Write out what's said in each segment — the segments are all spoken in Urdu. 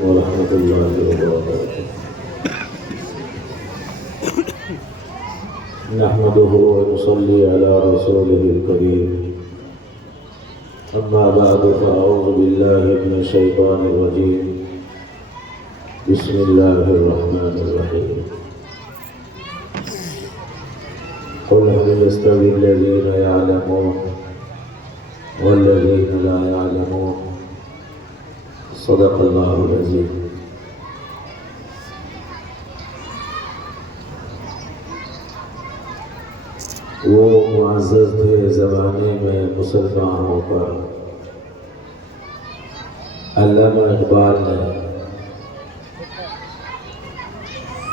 ورحمۃ اللہ وبرکاتہ۔ نحمده ونصلي على رسوله الكريم، أما بعد فأعوذ بالله من الشيطان الرجيم، بسم الله الرحمن الرحيم۔ قل هل يستوي الذين يعلمون والذين لا يعلمون؟ صدق اللہ العظیم۔ وہ معزز تھے زمانے میں مسلمان ہو کر، علامہ اقبال نے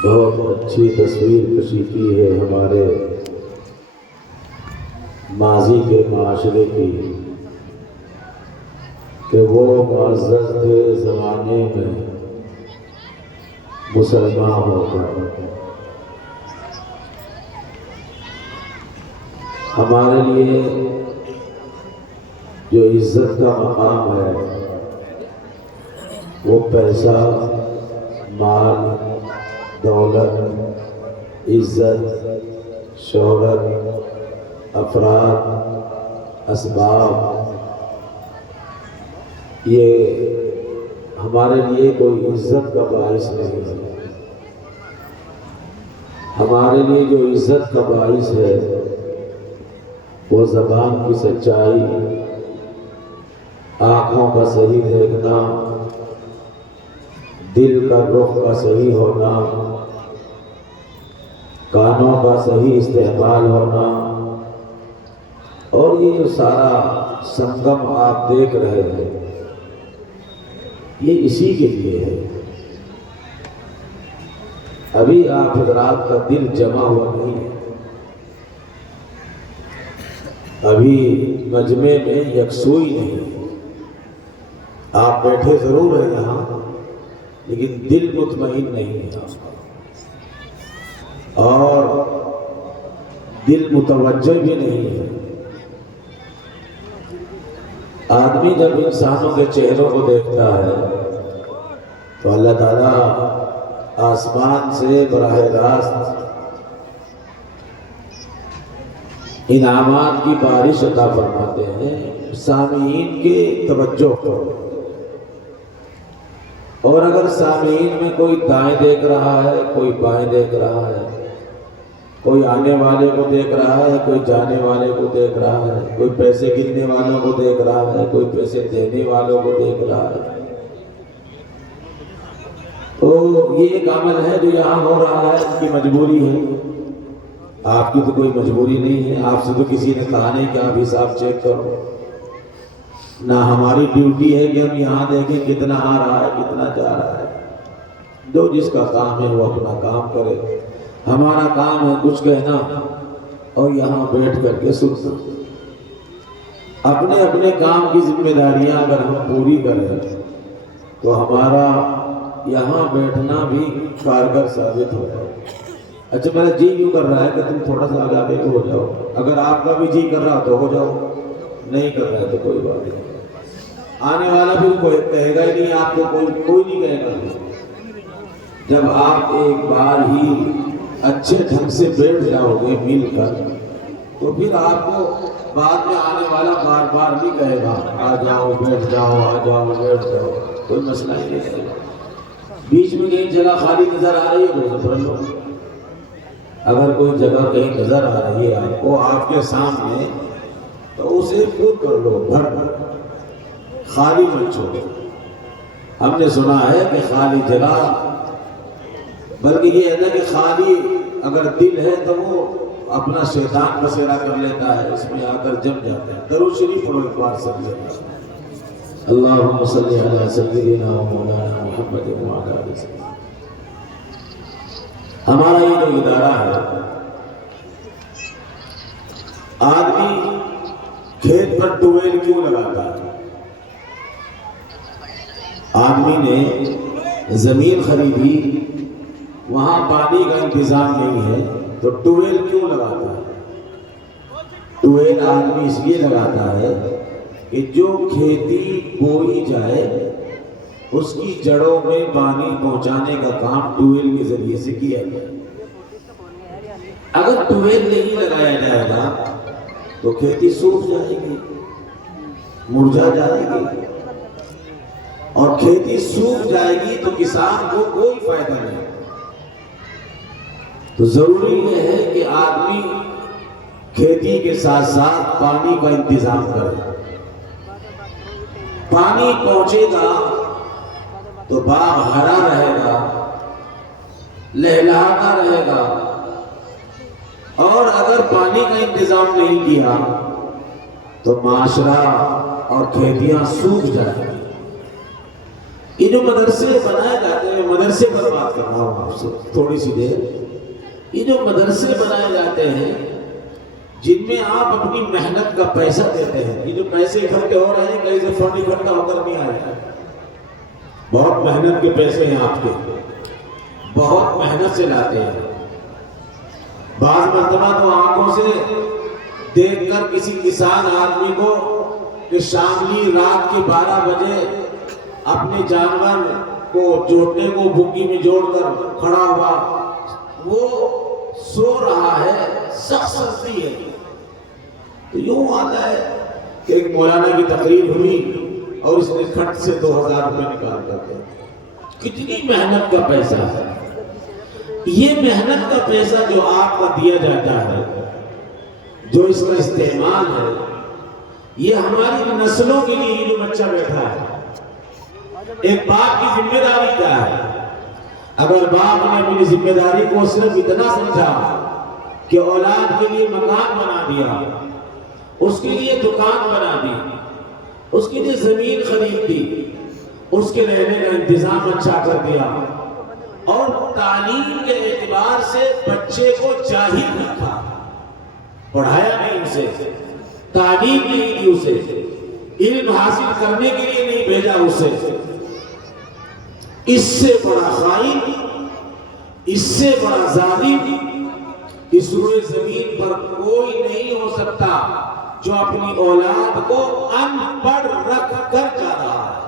بہت اچھی تصویر کشی کی ہے ہمارے ماضی کے معاشرے کی، کہ وہ معزز تھے زمانے میں مسلمان ہو کر۔ ہمارے لیے جو عزت کا مقام ہے وہ پیسہ، مال، دولت، عزت، شہرت، افراد، اسباب، یہ ہمارے لیے کوئی عزت کا باعث نہیں ہے۔ ہمارے لیے جو عزت کا باعث ہے وہ زبان کی سچائی، آنکھوں کا صحیح دیکھنا، دل کا رخ کا صحیح ہونا، کانوں کا صحیح استعمال ہونا، اور یہ سارا سنگم آپ دیکھ رہے ہیں، یہ اسی کے لیے ہے۔ ابھی آپ حضرات کا دل جمع ہوا نہیں ہے، ابھی مجمع میں یکسوئی نہیں ہے۔ آپ بیٹھے ضرور ہیں یہاں، لیکن دل مطمئن نہیں ہے اور دل متوجہ بھی نہیں ہے۔ آدمی جب انسانوں کے چہروں کو دیکھتا ہے تو اللہ تعالیٰ آسمان سے براہ راست انعامات کی بارش عطا فرماتے ہیں سامعین کے توجہ کو، اور اگر سامعین میں کوئی دائیں دیکھ رہا ہے، کوئی بائیں دیکھ رہا ہے، کوئی آنے والے کو دیکھ رہا ہے، کوئی جانے والے کو دیکھ رہا ہے، کوئی پیسے گننے والوں کو دیکھ رہا ہے، کوئی پیسے دینے والوں کو دیکھ رہا ہے، تو یہ ایک عمل ہے جو یہاں ہو رہا ہے، ان کی مجبوری ہے۔ آپ کی تو کوئی مجبوری نہیں ہے، آپ سے تو کسی نے کہا نہیں کہ آپ حساب چیک کرو، نہ ہماری ڈیوٹی ہے کہ ہم یہاں دیکھیں کتنا آ رہا ہے کتنا جا رہا ہے۔ جو جس کا کام ہے وہ اپنا کام کرے، ہمارا کام ہے کچھ کہنا اور یہاں بیٹھ کر کے سننا۔ اپنے اپنے کام کی ذمہ داریاں اگر ہم پوری کریں تو ہمارا یہاں بیٹھنا بھی کارگر ثابت ہو جائے۔ اچھا میرا جی یوں کر رہا ہے کہ تم تھوڑا سا آگے ہو جاؤ، اگر آپ کا بھی جی کر رہا تو ہو جاؤ، نہیں کر رہا ہے تو کوئی بات نہیں۔ آنے والا بھی کوئی کہے گا ہی نہیں آپ کو، کوئی نہیں کہے گا۔ جب آپ ایک بار ہی اچھے ڈھنگ سے بیٹھ جاؤ گے مل کر، تو پھر آپ کو بعد میں آنے والا بار بار نہیں کہے گا آ جاؤ بیٹھ جاؤ، آ جاؤ بیٹھ جاؤ، کوئی مسئلہ ہی نہیں ہے۔ بیچ میں کہیں جگہ خالی نظر آ رہی ہے تو بھر لو، اگر کوئی جگہ کہیں نظر آ رہی ہے آپ کو آپ کے سامنے تو اسے پور کر لو، بھر لو، خالی مت چھوڑو۔ ہم نے سنا ہے کہ خالی جگہ، بلکہ یہ ہے نا کہ خالی اگر دل ہے تو وہ اپنا شیطان بسیرا کر لیتا ہے، اس میں آ کر جم جاتا ہے۔ درود شریف پڑھو ایک بار سب سے، اللہم صلی علی سیدنا و مولانا محمد وعلی آلہ وسلم۔ ہمارا یہ جو ادارہ ہے، آدمی کھیت پر ٹویل کیوں لگاتا ہے؟ آدمی نے زمین خریدی، وہاں پانی کا انتظام نہیں ہے تو ٹویل کیوں لگاتا ہے؟ ٹویل آدمی اس لیے لگاتا ہے کہ جو کھیتی بوئی جائے اس کی جڑوں میں پانی پہنچانے کا کام ٹیوب ویل کے ذریعے سے کیا جائے۔ اگر ٹیوب ویل نہیں لگایا جائے گا تو کھیتی سوکھ جائے گی، مرجھا جائے گی، اور کھیتی سوکھ جائے گی تو کسان کو کوئی فائدہ نہیں۔ تو ضروری یہ ہے کہ آدمی کھیتی کے ساتھ ساتھ پانی کا انتظام کرے۔ پانی پہنچے گا تو باغ ہرا رہے گا، لہلہاتا رہے گا، اور اگر پانی کا انتظام نہیں کیا تو معاشرہ اور کھیتیاں سوکھ جائیں گی۔ یہ جو مدرسے بنائے جاتے ہیں، مدرسے پر بات کر رہا ہوں آپ سے تھوڑی سی دیر۔ یہ جو مدرسے بنائے جاتے ہیں جن میں آپ اپنی محنت کا پیسہ دیتے ہیں، یہ جو پیسے اکٹھے ہو رہے ہیں کہیں سے فنڈ اکٹھا ہو کر نہیں آئے، بہت محنت کے پیسے ہیں آپ کے، بہت محنت سے لاتے ہیں۔ بعض مرتبہ تو آنکھوں سے دیکھ کر کسی کسان آدمی کو کہ شاملی رات کے 12 بجے اپنے جانور کو جوڑنے کو بھوکی میں جوڑ کر کھڑا ہوا، وہ سو رہا ہے، سخت سردی ہے، تو یوں آتا ہے کہ ایک مولانا کی تقریر ہوئی اور اس نے کھٹ سے 2000 روپے نکال کر دیا۔ کتنی محنت کا پیسہ ہے۔ یہ محنت کا پیسہ جو آپ کا دیا جاتا ہے، جو اس کا استعمال ہے، یہ ہماری نسلوں کے لیے جو بچہ بیٹھا ہے۔ ایک باپ کی ذمہ داری کیا ہے؟ اگر باپ نے اپنی ذمہ داری کو صرف اتنا سمجھا کہ اولاد کے لیے مکان بنا دیا، اس کے لیے دکان بنا دی، اس کے لیے زمین خرید دی، اس کے رہنے کا انتظام اچھا کر دیا، اور تعلیم کے اعتبار سے بچے کو جاہل رکھا، پڑھایا نہیں اسے، تعلیم نہیں دی اسے، علم حاصل کرنے کے لیے نہیں بھیجا اسے، اس سے بڑا خائن، اس سے بڑا ظالم اس روئے زمین پر کوئی نہیں ہو سکتا جو اپنی اولاد کو ان پڑھ رکھ کر جا رہا ہے۔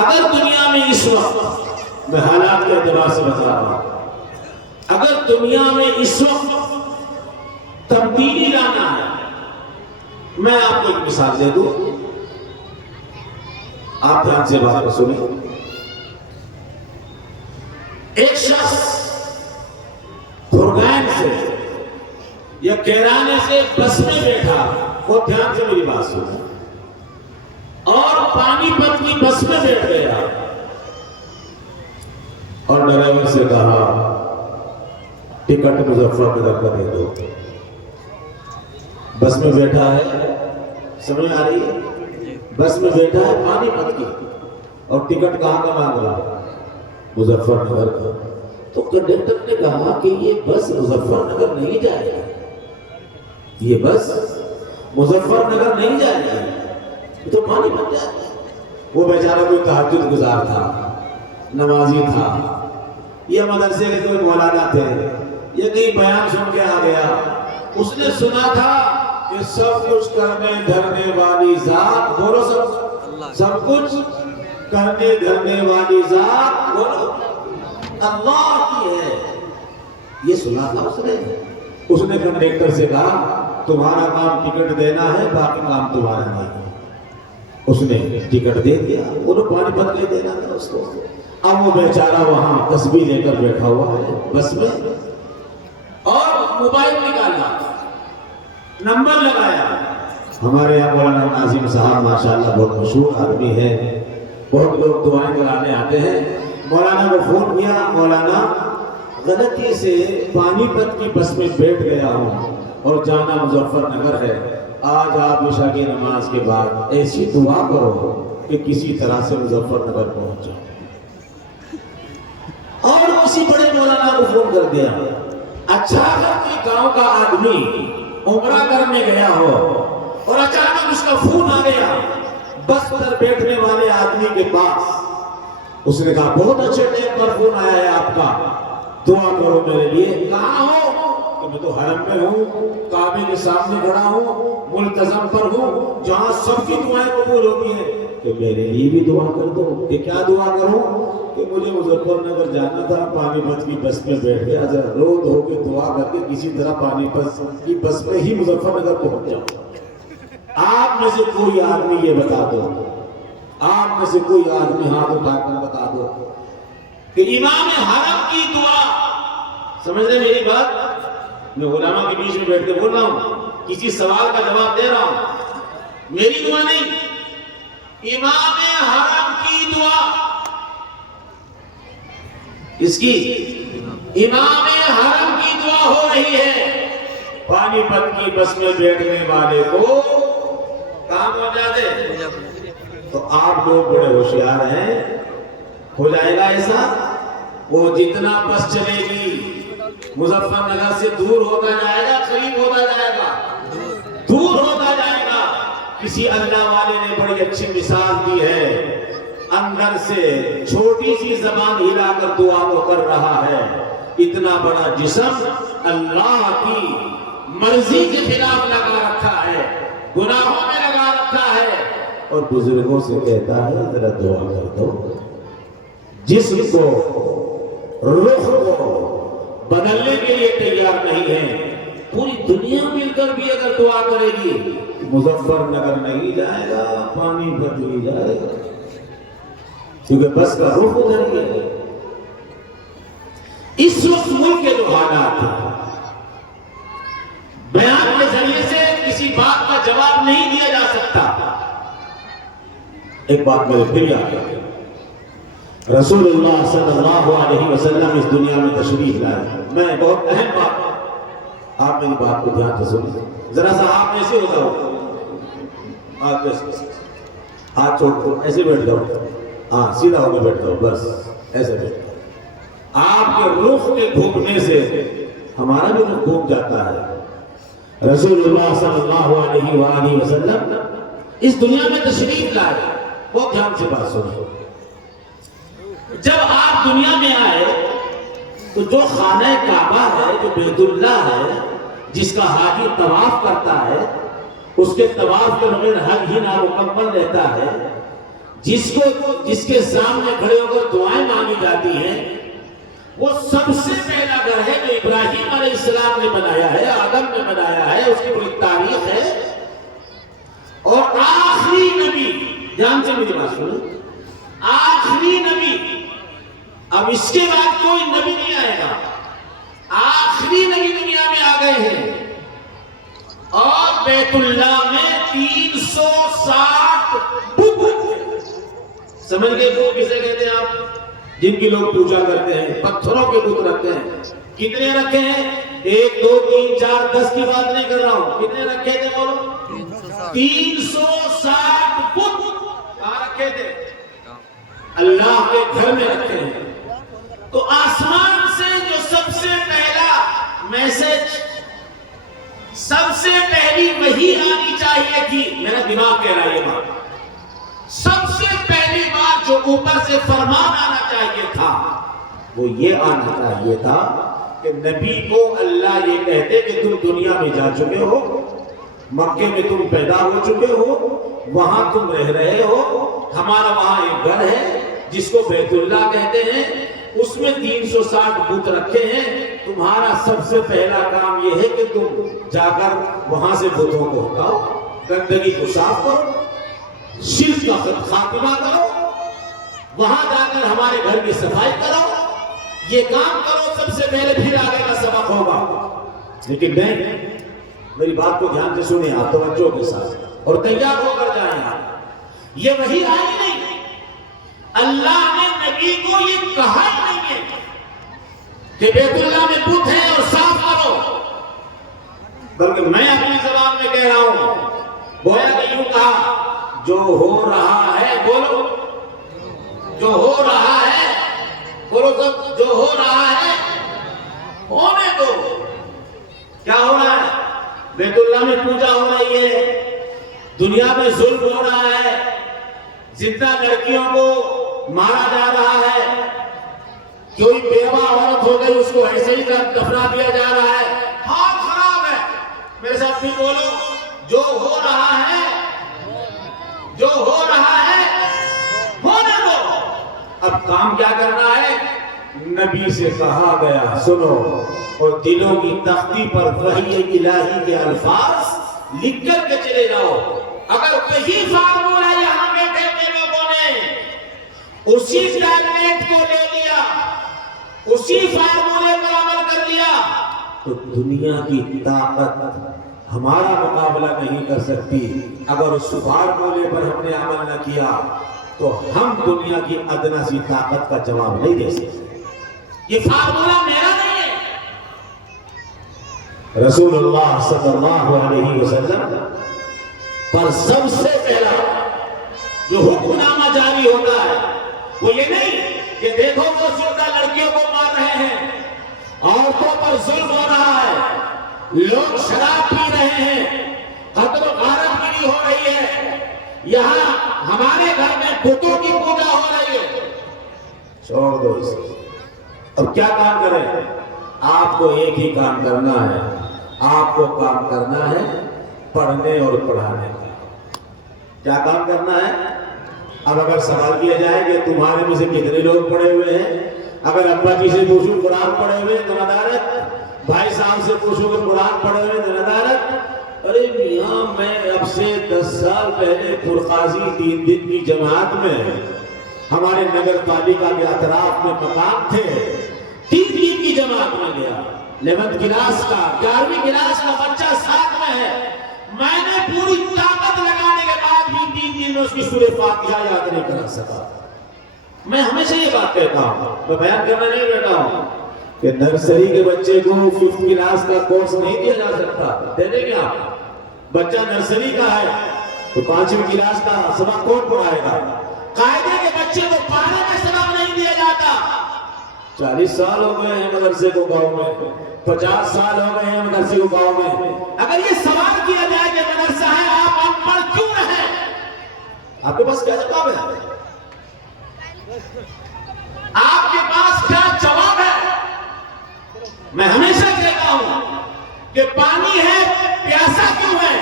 اگر دنیا میں اس وقت، میں حالات کے اعتبار سے بتا رہا ہوں، اگر دنیا میں اس وقت تبدیلی لانا ہے، میں آپ کو ایک مثال دے دوں، آپ دھیان سے بات کو سنیں۔ ایک شخص خرگین سے یا کیرانے سے بس میں بیٹھا، وہ دھیان سے میری بات سنیں، اور پانی پت کی بس میں بیٹھ گیا اور ڈرائیور سے کہا ٹکٹ مظفر نگر کا دے دو۔ بس میں بیٹھا ہے، سمجھ آ رہی ہے، بس میں بیٹھا ہے پانی پت کی، اور ٹکٹ کہاں کا مانگ رہا؟ مظفر نگر کا۔ تو کنڈکٹر نے کہا کہ یہ بس مظفر نگر نہیں جائے گی، یہ بس مظفر نگر نہیں جائے گی، تو پانی پت جائے گا۔ وہ بیچارہ کوئی تہجد گزار تھا، نمازی تھا، یا مدرسے کے کوئی مولانا تھے، یا کہیں بیان سن کے آ گیا، اس نے سنا تھا کہ سب کچھ کرنے دھرنے والی ذات، بولو سب کچھ کرنے دھرنے والی ذات بولو اللہ کی ہے، یہ سنا تھا اس نے کنڈکٹر سے کہا تمہارا کام ٹکٹ دینا ہے، باقی کام تمہارا نہیں ہے۔ اس نے ٹکٹ دے دیا، انہوں پانی پت کے دینا تھا اس کو۔ اب وہ بیچارہ وہاں تسبیح لے کر بیٹھا ہوا ہے بس میں، اور موبائل نکالا، نمبر لگایا۔ ہمارے یہاں مولانا ناظم صاحب ماشاءاللہ بہت مشہور آدمی ہے، بہت لوگ دعائیں کرانے آتے ہیں۔ مولانا کو فون کیا، مولانا غلطی سے پانی پت کی بس میں بیٹھ گیا ہوں اور جانا مظفر نگر ہے، آج آپ عشاء کی نماز کے بعد ایسی دعا کرو کہ کسی طرح سے مظفر نگر پہنچ جاؤ۔ اور اسی بڑے مولانا کو فون کر دیا۔ اچھا اگر کوئی گاؤں کا آدمی عمرہ کرنے گیا ہو اور اچانک اس کا فون آ گیا بس پر بیٹھنے والے آدمی کے پاس، اس نے کہا بہت اچھے ٹائم پر فون آیا ہے آپ کا، دعا کرو میرے لیے۔ کہاں ہو؟ کہ میں تو حرم میں ہوں، کعبے کے سامنے کھڑا ہوں، ملتزم پر ہوں، جہاں سب کی دعائیں قبول ہوتی ہیں، کہ میرے لیے بھی دعا کر دو۔ کہ کیا دعا کروں؟ کہ مجھے مظفر نگر جانا تھا، پانی پت کی بس میں بیٹھ گیا، ذرا رو دھو کے دعا کر کے کسی طرح پانی پت کی بس میں ہی مظفر نگر پہنچ جاؤں۔ آپ میں سے کوئی آدمی یہ بتا دو، آپ میں سے کوئی آدمی ہاتھ اٹھا کر بتا دو کہ امام حرم کی دعا، سمجھ رہے میری بات؟ میں علماء کے بیچ میں بیٹھ کے بول رہا ہوں، کسی سوال کا جواب دے رہا ہوں، میری دعا نہیں، امام حرم کی دعا، اس کی امام حرم کی دعا ہو رہی ہے، پانی پت کی بس میں بیٹھنے والے کو کام ہو جاتے۔ تو آپ لوگ بڑے ہوشیار ہیں، ہو جائے گا ایسا، وہ جتنا بس چلے گی مظفر نگر سے دور ہوتا جائے گا، قریب ہوتا جائے گا، دور ہوتا جائے گا۔ کسی اللہ والے نے بڑی اچھی مثال دی ہے، اندر سے چھوٹی سی زبان ہلا کر دعا کو کر رہا ہے، اتنا بڑا جسم اللہ کی مرضی کے خلاف لگا رکھا ہے، گناہوں میں لگا رکھا ہے، اور بزرگوں سے کہتا ہے ذرا دعا کر دو۔ جسم کو، روح کو بدلنے کے لیے تیار نہیں ہے، پوری دنیا مل کر بھی اگر دعا کرے گی، مظفر نگر نہیں جائے گا، پانی پت نہیں جائے گا، کیونکہ بس کا روح ادھر ہی ہے۔ اس وقت ملک کے جو حالات ہیں، بیان کے ذریعے سے کسی بات کا جواب نہیں دیا جا سکتا۔ ایک بات میرے پھر یاد ہے، رسول اللہ صلی اللہ علیہ وسلم اس دنیا میں تشریف لائے۔ میں بہت اہم بات، آپ میری بات کو دھیان سے سنیں، ذرا سا آپ ایسے ہو جاؤ، آپ ایسے ہاتھ چھوڑ دو، ایسے بیٹھ جاؤ، ہاں سیدھا ہو کے بیٹھ جاؤ، بس ایسے بیٹھ جاؤ۔ آپ کے رخ کے گھومنے سے ہمارا بھی رخ گھوم جاتا ہے۔ رسول اللہ صلی اللہ علیہ وآلہ وسلم اس دنیا میں تشریف لائے، بہت دھیان سے بات سنیں۔ جب آپ دنیا میں آئے تو جو خانہ کعبہ ہے، جو بیت اللہ ہے، جس کا حاجی طواف کرتا ہے، اس کے طواف کے بغیر حج ہی نامکمل رہتا ہے، جس کے سامنے کھڑے ہو کر دعائیں مانگی جاتی ہیں، وہ سب سے پہلا گھر ہے جو ابراہیم علیہ السلام نے بنایا ہے، آدم نے بنایا ہے، اس کی بڑی تاریخ ہے۔ اور آخری نبی، دھیان سے میری بات سنو، آخری نبی، اب اس کے بعد کوئی نبی نہیں آئے گا، آخری نبی دنیا میں آ گئے ہیں، اور بیت اللہ میں 360 بت، سمجھ گئے بت کسے کہتے ہیں آپ؟ جن کی لوگ پوجا کرتے ہیں، پتھروں کے بت رکھتے ہیں۔ کتنے رکھے ہیں؟ 1 2 3 4 10 کی بات نہیں کر رہا ہوں، کتنے رکھے تھے بولو؟ 360 بت کہاں رکھے تھے؟ اللہ کے گھر میں رکھے ہیں۔ تو آسمان سے جو سب سے پہلا میسج، سب سے پہلی وحی آنی چاہیے تھی، میرا دماغ کہہ رہا ہے یہ بات، سب سے پہلی بات جو اوپر سے فرمان آنا چاہیے تھا، وہ یہ آنا چاہیے تھا کہ نبی کو اللہ یہ کہتے کہ تم دنیا میں جا چکے ہو، مکے میں تم پیدا ہو چکے ہو، وہاں تم رہ رہے ہو، ہمارا وہاں ایک گھر ہے جس کو بیت اللہ کہتے ہیں، اس میں 360 بت رکھے ہیں، تمہارا سب سے پہلا کام یہ ہے کہ تم جا کر وہاں سے بتوں کو ہٹاؤ، گندگی کو صاف کرو، شرک کا خاتمہ کرو، وہاں جا کر ہمارے گھر کی صفائی کرو، یہ کام کرو سب سے پہلے، پھر آگے کا سبق ہوگا۔ لیکن نہیں، میری بات کو دھیان سے سنیں آپ، توجہ کے ساتھ، اور تیار ہو کر جائیں آپ، یہ وہی آئی نہیں، اللہ نے نبی کو یہ کہا ہی نہیں ہے کہ بیت اللہ میں بت ہے اور صاف کرو، بلکہ میں اپنی زبان میں کہہ رہا ہوں، گویا کہ یوں کہا، جو ہو رہا ہے، بولو، جو ہو رہا ہے، بولو سب، جو ہو رہا ہے ہونے دو۔ کیا ہو رہا ہے؟ بیت اللہ میں پوجا ہو رہی ہے، دنیا میں ظلم ہو رہا ہے، زندہ لڑکیوں کو مارا جا رہا ہے، کوئی بیوہ عورت ہو گئی اس کو ایسے ہی دفنا دیا جا رہا ہے، ہاں پھر بولو جو ہو رہا ہے ہونے دو. اب کام کیا کرنا ہے؟ نبی سے کہا گیا سنو اور دلوں کی تختی پر وحی الہی کے الفاظ لکھ کر کے چلے جاؤ. اگر وہی فارمولا یہاں بیٹھے ہوئے لوگوں نے اسی ٹیبلٹ کو لے لیا, اسی فارمولے پر عمل کر لیا, تو دنیا کی طاقت ہمارا مقابلہ نہیں کر سکتی. اگر اس فارمولے پر ہم نے عمل نہ کیا تو ہم دنیا کی ادنا سی طاقت کا جواب نہیں دے سکتے. یہ فارمولا میرا نہیں ہے. رسول اللہ صلی اللہ علیہ وسلم پر سب سے پہلا جو حکم نامہ جاری ہوتا ہے وہ یہ نہیں کہ دیکھو وہ زندہ لڑکیوں کو مار رہے ہیں, عورتوں پر ظلم ہو رہا ہے, لوگ شراب پی رہے ہیں, قتل و غارت گری ہو رہی ہے, یہاں ہمارے گھر میں بتوں کی پوجا ہو رہی ہے. چھوڑ دو اسے. اب کیا کام کریں؟ آپ کو ایک ہی کام کرنا ہے. آپ کو کام کرنا ہے پڑھنے اور پڑھانے کا. کیا کام کرنا ہے؟ اب اگر سوال کیا جائے کہ تمہارے میں سے کتنے لوگ پڑھے ہوئے ہیں, اگر ابا جی سے پوچھوں قرآن پڑھے ہوئے تو ندارت, بھائی صاحب سے پوچھوں کہ قرآن پڑھے ہوئے تو ندارت. ارے میاں میں اب سے 10 سال پہلے پرقاضی 3 دن کی جماعت میں ہمارے نگر پالیکا کے اطراف میں مقام تھے, 3 دن کی جماعت میں گیا. 11 کلاس کا 11ویں کلاس کا بچہ ساتھ میں ہے. میں نے پوری طاقت لگانے کے بعد بھی 3 دن میں اس کی سورہ فاتحہ یاد نہیں کرا سکا. میں ہمیشہ یہ بات کہتا ہوں, میں بیان کرنا نہیں بیٹھا ہوں کہ نرسری کے بچے کو 5th کلاس کا کورس نہیں دیا جا سکتا. دے دیں گے آپ؟ بچہ نرسری کا ہے تو 5ویں کلاس کا سبق کون پڑھائے گا؟ قاعدے کے بچے کو پڑھنے میں سبق نہیں دیا جاتا. 40 سال ہو گئے ہیں مدرسے کو گاؤں میں, 50 سال ہو گئے ہیں مدرسے کو گاؤں میں. اگر یہ سوال کیا جائے کہ مدرسہ ہے آپ ان پڑھ کیوں رہے, آپ کے پاس کیا جواب ہے؟ آپ کے پاس کیا جواب ہے؟ میں ہمیشہ کہتا ہوں کہ پانی ہے پیاسا کیوں ہے,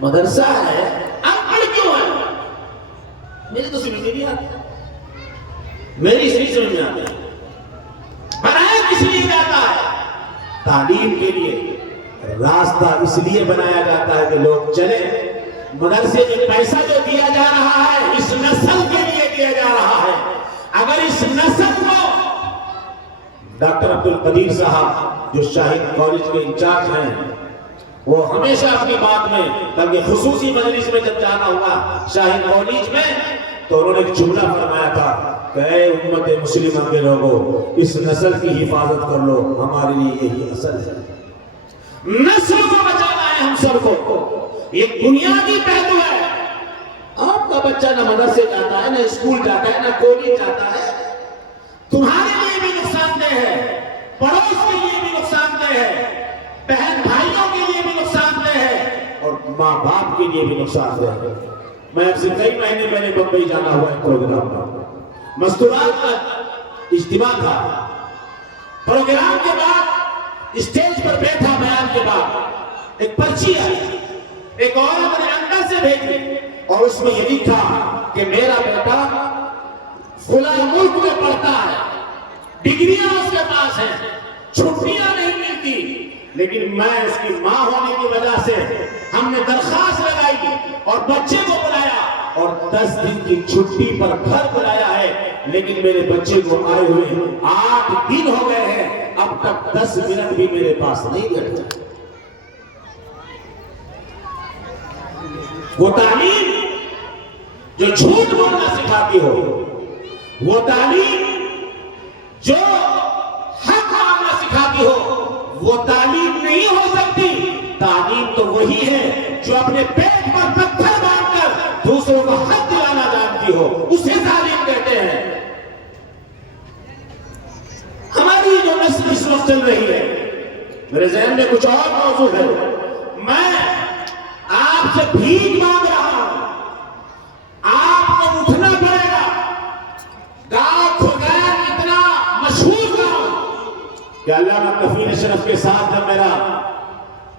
مدرسہ ہے ان پڑھ کیوں ہے. میری تو سمجھ نہیں آتی, میری اس سمجھ میں آتی ہے. بنایا کس لیے جاتا ہے؟ تعلیم کے لیے. راستہ اس لیے بنایا جاتا ہے کہ لوگ چلے. مدرسے میں پیسہ جو دیا جا رہا ہے اس نسل کے لیے دیا جا رہا ہے. اگر اس نسل کو ڈاکٹر عبدالقدیر صاحب جو شاہین کالج کے انچارج ہیں, وہ ہمیشہ اپنی بات میں, بلکہ خصوصی مجلس میں جب جانا ہوا شاہین کالج میں, تو انہوں نے ایک جملہ فرمایا تھا کہ اے امت مسلمہ کے لوگوں, اس نسل کی حفاظت کر لو, ہمارے لیے یہی اصل ہے. نسل کو بچانا ہے ہم سب کو, یہ بنیادی پہلو ہے. آپ کا بچہ نہ مدرسے جاتا ہے, نہ اسکول جاتا ہے, نہ کالج جاتا ہے, تمہارے لیے بھی نقصان دہ ہے, پڑوس کے لیے بھی نقصان دہ ہے, بہن بھائیوں کے لیے بھی نقصان دہ ہے, اور ماں باپ کے لیے بھی نقصان دہ ہے. میں اب سے کئی مہینے پہلے بمبئی جانا ہوا ہے پروگرام کا, مستورات کا اجتماع تھا. پروگرام کے بعد اسٹیج پر بیٹھا, بیان کے بعد ایک پرچی آئی, ایک عورت نے اندر سے بھیجی اور اس میں یہ لکھا کہ میرا بیٹا فلاں ملک میں پڑھتا ہے, ڈگریاں اس کے پاس ہیں, چھٹیاں نہیں ملتی, لیکن میں اس کی ماں ہونے کی وجہ سے ہم نے درخواست لگائی اور بچے کو بلایا اور 10 دن کی چھٹی پر گھر بلایا ہے, لیکن میرے بچے کو آئے ہوئے 8 دن ہو گئے ہیں, اب تک 10 منٹ بھی میرے پاس نہیں بیٹھا. وہ تعلیم جو جھوٹ بولنا سکھاتی ہو, وہ تعلیم جو حق ماننا سکھاتی ہو, وہ تعلیم نہیں ہو سکتی. تعلیم تو وہی ہے جو اپنے پیٹ پر پتھر باندھ کر دوسروں کو حق دلانا جانتی ہو, اسے تعلیم کہتے ہیں. ہماری جو نسل اس وقت چل رہی ہے, میرے ذہن میں کچھ اور موضوع ہے. میں آپ سے بھیک مانگ رہا ہوں, آپ کو اٹھنا پڑے گا. گاؤں کھلگان اتنا مشہور گاؤں کہ علامہ کفیل اشرف کے ساتھ جب میرا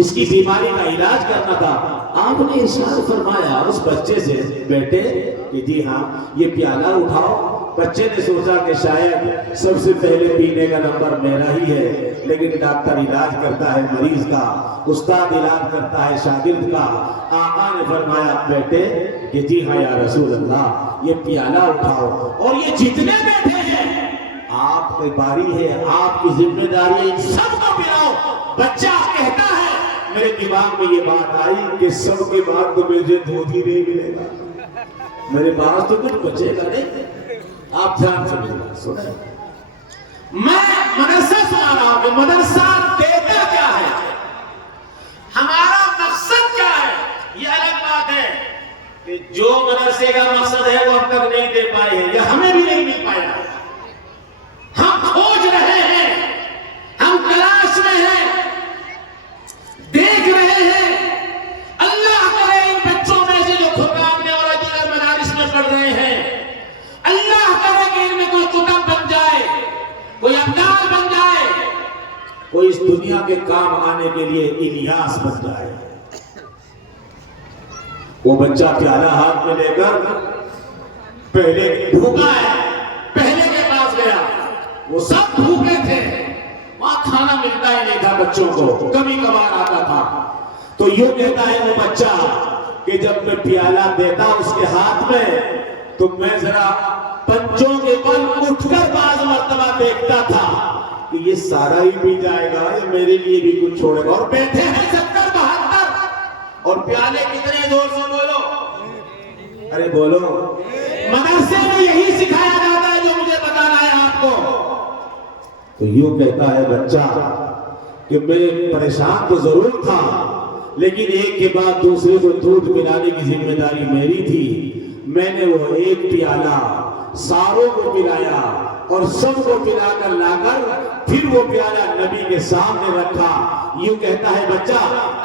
اس کی بیماری کا علاج کرنا تھا. آپ نے ارشاد فرمایا اس بچے سے, بیٹے کہ جی ہاں یہ پیالہ اٹھاؤ. بچے نے سوچا کہ شاید سب سے پہلے پینے کا نمبر میرا ہی ہے, لیکن ڈاکٹر علاج کرتا ہے مریض کا, استاد علاج کرتا ہے شاگرد کا. آقا نے فرمایا بیٹے کہ جی ہاں یا رسول اللہ یہ پیالہ اٹھاؤ, اور یہ جتنے بیٹھے ہیں آپ کی باری ہے, آپ کی ذمہ داری ہے, ان سب کو پلاؤ. بچہ کہتا ہے میرے دماغ میں یہ بات آئی کہ سب کے بعد تو مجھے دودھ ہی نہیں ملے گا, میرے پاس تو کچھ بچے گا نہیں. آپ دھیان سے سنیں, میں مدرسہ سنا رہا ہوں کہ مدرسہ دیتا کیا ہے, ہمارا مقصد کیا ہے. یہ الگ بات ہے کہ جو مدرسے کا مقصد ہے وہ اب تک نہیں دے پائے ہیں یا ہمیں بھی نہیں مل پایا. ہم کھوج رہے ہیں, ہم تلاش میں ہیں, دیکھ رہے ہیں. اللہ کرے ان بچوں میں سے جو قرآن میں اور دیگر مدارس میں پڑھ رہے ہیں, اللہ کرے کہ ان میں کوئی کتب بن جائے, کوئی ابدال بن جائے, کوئی اس دنیا کے کام آنے کے لیے الیاس بن جائے. وہ بچہ پیالہ ہاتھ میں لے کر پہلے بھوکا ہے, پہلے کے پاس گیا, وہ سب بھوکے تھے, وہاں کھانا ملتا ہی نہیں تھا بچوں کو, کبھی کبھار آتا تھا. تو یوں کہتا ہے وہ بچہ کہ جب میں پیالہ دیتا اس کے ہاتھ میں تو میں ذرا پنجوں کے بل اٹھ کر بعض مرتبہ دیکھتا تھا کہ یہ سارا ہی پی جائے گا یا میرے لیے بھی کچھ چھوڑے گا. اور بیٹھے ہیں 70-72 اور پیالے کتنے زور سے بولو, ارے بولو. مدرسے میں یہی سکھایا جاتا ہے جو مجھے بتانا ہے آپ کو. تو یوں کہتا ہے بچہ کہ میں پریشان تو ضرور تھا, لیکن ایک کے بعد دوسرے کو دودھ پلانے کی ذمہ داری میری تھی. میں نے وہ ایک پیالہ ساروں کو پلایا اور سب کو پلا کر لا کر پھر وہ پیالہ نبی کے سامنے رکھا. یوں کہتا ہے بچہ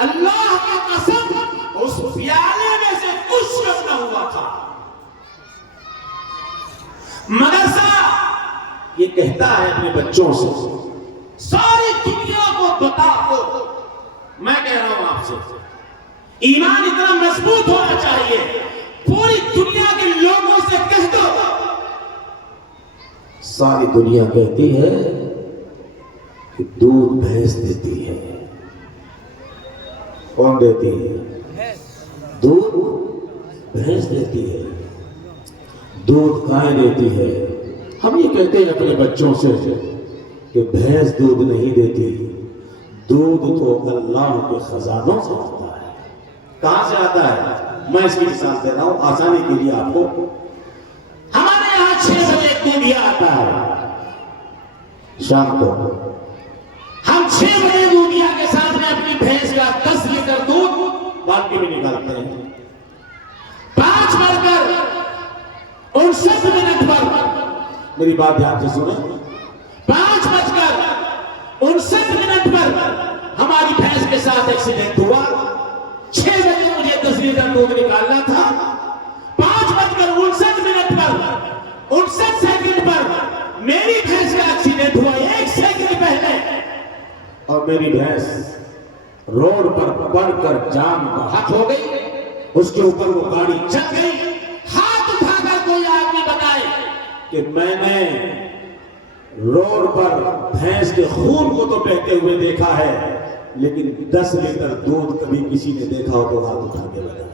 اللہ کی قسم اس پیالے میں سے کچھ کم نہ ہوا تھا. مدرسہ یہ کہتا ہے اپنے بچوں سے ساری دنیا کو بتا دو. میں کہہ رہا ہوں آپ سے ایمان اتنا مضبوط ہونا چاہیے, پوری دنیا کے لوگوں سے کہہ دو. ساری دنیا کہتی ہے کہ دودھ بھینس دیتی ہے. کون دیتی ہے؟ دودھ بھینس دیتی ہے. دودھ گائے دیتی ہے. ہم یہ کہتے ہیں اپنے بچوں سے کہ بھینس دودھ نہیں دیتی, دودھ تو اللہ کے خزانوں سے آتا ہے. کہاں سے آتا ہے؟ میں اس کی مثال دے رہا ہوں آسانی کے لیے آپ کو. ہمارے یہاں 6 بجے دودھیا آتا ہے شام کو. ہم 6 بجے دودھیا کے ساتھ میں اپنی بھینس کا 10 لیٹر دودھ بالٹی میں نکالتے ہیں. 5 بج کر 59 منٹ پر, میری بات دھیان سے سنیں, 5 بج کر 59 منٹ پر ہماری بھینس کے ساتھ ایکسیڈنٹ ہوا. 6 بجے مجھے 10 لیٹر دودھ نکالنا تھا. 5 بج کر 59 منٹ پر 59 سیکنڈ پر میری بھینس کا ایکسیڈنٹ ہوا 1 سیکنڈ پہلے, اور میری بھینس روڈ پر پڑ کر جان بحق ہو گئی. اس کے اوپر وہ گاڑی چل گئی. ہاتھ اٹھا کر کوئی آدمی بتائے کہ میں نے روڈ پر بھینس کے خون کو تو بہتے ہوئے دیکھا ہے, لیکن 10 لیٹر دودھ کبھی کسی نے دیکھا ہو تو ہاتھ اٹھا کے بتائے.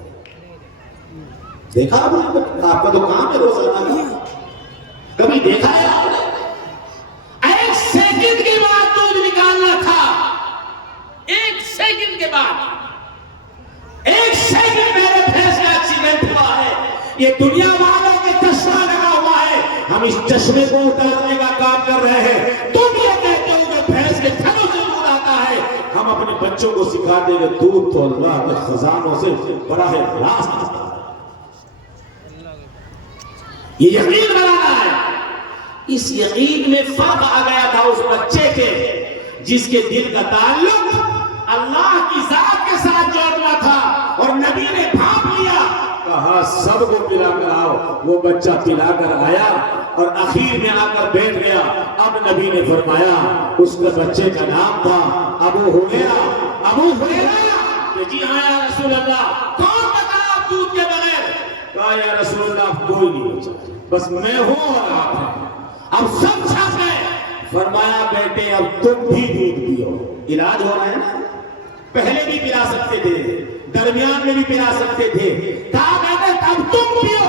دیکھا آپ کا تو کام ہے روزانہ کا, کبھی دیکھا ہے آپ نے؟ 1 سیکنڈ کے بعد دودھ نکالنا تھا. 1 سیکنڈ کے بعد, 1 سیکنڈ میرے بھینس کا ایکسیڈنٹ ہوا ہے. یہ دنیا والوں کے چشمہ لگا ہوا ہے, ہم اس چشمے کو اتارنے کا کام کر رہے ہیں. تم یہ کہتے ہو کہ بھینس کے تھنوں سے دودھ آتا ہے. ہم اپنے بچوں کو سکھا دیں کہ دودھ تو اللہ کے خزانوں سے براہ راست آتا ہے. یہ یقین بنانا ہے. اس یقین میں فرق آ گیا تھا اس بچے کے جس کے دل کا تعلق اللہ کی ذات کے ساتھ جوڑنا تھا, اور نبی نے بھاپ لیا, کہا سب کو پلا کر آؤ. وہ بچہ پلا کر آیا اور اخیر میں آ کر بیٹھ گیا. اب نبی نے فرمایا اس کے بچے کا نام تھا ابو ہریرہ. ابو ہریرہ کہ جی ہاں یا رسول اللہ، کون بتا آپ دودھ کے بغیر؟ کہا یا رسول اللہ کوئی نہیں بچا، بس میں ہوں اور آپ ہیں۔ اب سب چھپ گئے۔ فرمایا بیٹے اب تم بھی دودھ پیو، علاج ہو رہا ہے نا، پہلے بھی پلا سکتے تھے، درمیان میں بھی پلا سکتے تھے، کہا بیٹے اب تم پیو۔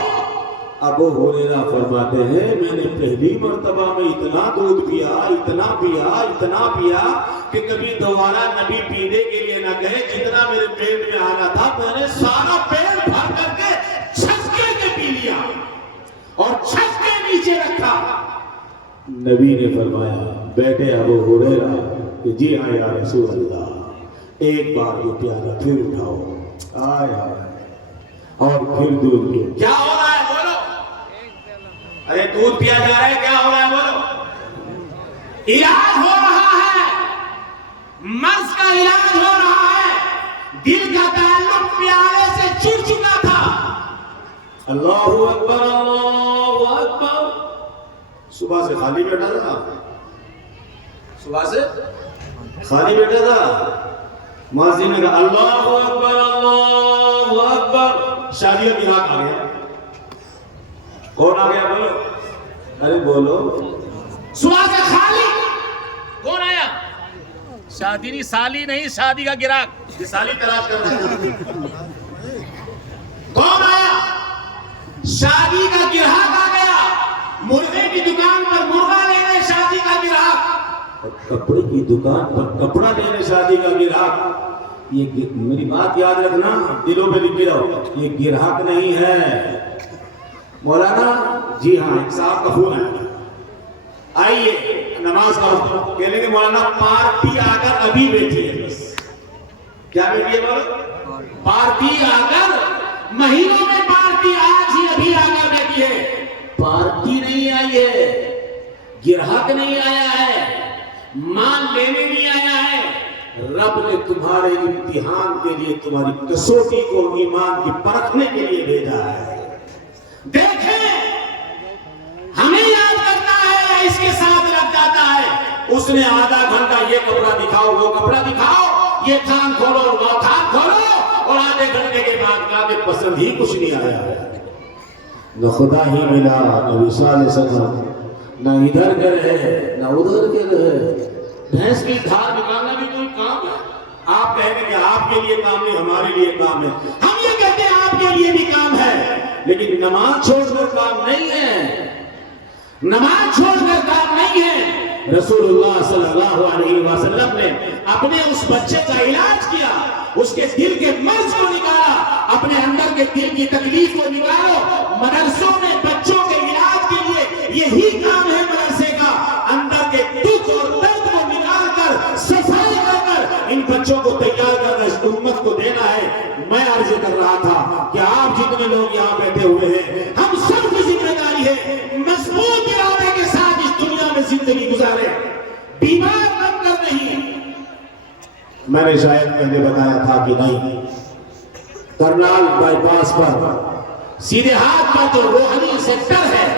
ابو ہریرہ فرماتے ہیں میں نے پہلی مرتبہ میں اتنا دودھ پیا، اتنا پیا، اتنا پیا کہ کبھی دوبارہ نبی پینے کے لیے نہ کہے، جتنا میرے پیٹ میں آنا تھا میں نے سارا پیٹ بھر کر کے چھسکے کے پی لیا اور چھسکے نیچے رکھا۔ نبی نے فرمایا بیٹے ابو ہریرہ کہ جی ہاں یا رسول اللہ، ایک بار یہ پیالہ پھر اٹھاؤ، آیا اور پھر دودھ پیو۔ کیا ہو رہا ہے بولو؟ ارے دودھ پیا جا رہا ہے، کیا ہو رہا ہے بولو؟ علاج ہو رہا ہے، مرض کا علاج ہو رہا ہے، دل کا تعلق پیالے سے چھوٹ چکا تھا۔ اللہ اکبر اللہ اکبر۔ صبح سے خالی بیٹھا تھا، صبح سے خالی بیٹھا تھا، مؤذن نے کہا اللہ اکبر اللہ اکبر، شادی کا گراہک آ گیا۔ کون آ گیا بولو؟ ارے بولو، صبح سے خالی کون آیا؟ شادی نہیں، سالی نہیں، شادی کا گراہک۔ یہ سالی تلاش کر رہا ہے۔ کون آیا؟ شادی کا گراہک آ گیا، مرغے کی دکان پر مرغا لینے شادی کا گراہک، کپڑے کی دکان پر کپڑا لینے شادی کا گراہک۔ یہ میری بات یاد رکھنا، دلوں میں لکھ رہو، یہ گراہک نہیں ہے۔ مولانا جی ہاں ایک صاحب کا فون ہے، آئیے نماز کا وقت، کہنے کے مولانا پارٹی آ کر ابھی بیٹھی ہے، بس کیا بیٹھی ہے بولو؟ پارٹی آ کر، مہینوں میں پارٹی آج ہی ابھی آ کر بیٹھی ہے۔ پارٹی نہیں آئی ہے، گراہک نہیں آیا ہے، مال لینے نہیں آیا ہے، رب نے تمہارے امتحان کے لیے، تمہاری کسوٹی کو ایمان کی پرکھنے کے لیے بھیجا ہے۔ دیکھیں ہمیں یاد کرتا ہے یا اس کے ساتھ لگ جاتا ہے؟ اس نے آدھا گھنٹہ یہ کپڑا دکھاؤ وہ کپڑا دکھاؤ، یہ تھان کھولو وہ تھان کھولو، اور آدھے گھنٹے کے بعد کہا کہ پسند ہی کچھ نہیں آیا، نہ خدا ہی ملا، نہ وصال سکم، نہ ادھر کے رہے نہ ادھر کے رہے۔ بھینس کی دھار نکالنا بھی کوئی کام ہے؟ آپ کہیں گے کہ آپ کے لیے کام نہیں، ہمارے لیے کام ہے۔ ہم یہ کہتے ہیں آپ کے لیے بھی کام ہے، لیکن نماز چھوڑ کر کام نہیں ہے، نماز چھوڑ کر کام نہیں ہے۔ رسول اللہ صلی اللہ علیہ وسلم نے اپنے اس بچے کا علاج کیا، اس کے دل کے مرض کو نکالا، اپنے اندر کے دل کی تکلیف کو نکالو۔ مدرسوں میں بچوں کے علاج کے لیے یہی کام ہے مدرسے کا، اندر کے دکھ اور درد کو نکال کر، صفائی کر کر ان بچوں کو تیار کرنا، اس امت کو دینا ہے۔ میں عرض کر رہا تھا کہ آپ جتنے لوگ یہاں بیٹھے ہوئے ہیں، ہم سب کی ذمہ داری ہے مضبوط ارادے کے ساتھ اس دنیا میں زندگی گزارے، بیمار بن کر نہیں۔ میں نے شاید پہلے بتایا تھا کہ نہیں، کرنال بائی پاس پر سیدھے ہاتھ پر جو روحانی سیکٹر ہے،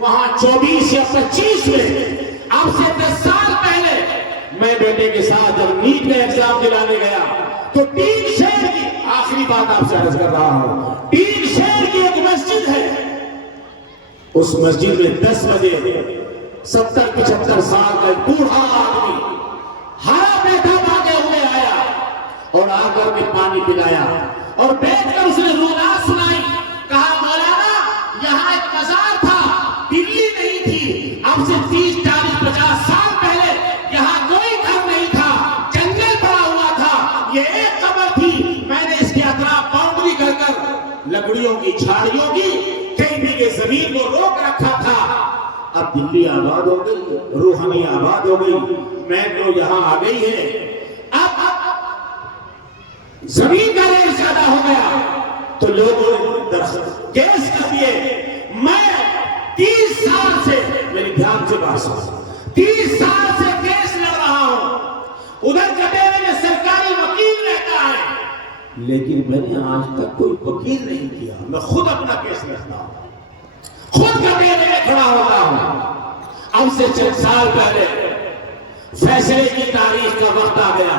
وہاں 24 یا 25 میں، اب سے 10 سال پہلے میں بیٹے کے ساتھ جب نیٹ کا ایگزام دلانے گیا تو تین شہر کی، آخری بات آپ سے عرض کر رہا ہوں، تین شہر کی ایک مسجد ہے، اس مسجد میں 10 بجے 70-75 سال کا ایک بوڑھا آدمی ہرا بیٹھا بھاگے ہوئے آیا اور آ کر کے پانی پلایا اور بیٹھ کر اس نے رونات سنائی۔ کہا مولانا یہاں ایک مزار تھا، دلی نہیں تھی، اب سے 30-40-50 سال پہلے یہاں کوئی گھر نہیں تھا، جنگل پڑا ہوا تھا، یہ ایک قبر تھی، میں نے اس کے اطراف باؤنڈری کر کر لکڑیوں کی جھاڑیوں کی کئی بیگھے زمین کو روک رکھا تھا۔ اب دلی آباد ہو گئی، روحانی آباد ہو گئی، میٹرو یہاں آ گئی ہے، اب زمین کا ریٹ زیادہ ہو گیا تو لوگوں نے کیس کر دیے۔ میں 30 سال سے، میری دھیان سے بات سنو، 30 سال سے کیس لڑ رہا ہوں، ادھر کٹیرے میں سرکاری وکیل رہتا ہے، لیکن میں نے آج تک کوئی وکیل نہیں کیا، میں خود اپنا کیس لڑتا ہوں، خود کٹیرے میں کھڑا ہوتا ہوں۔ اب سے چند سال پہلے فیصلے کی تاریخ کا وقت آ گیا،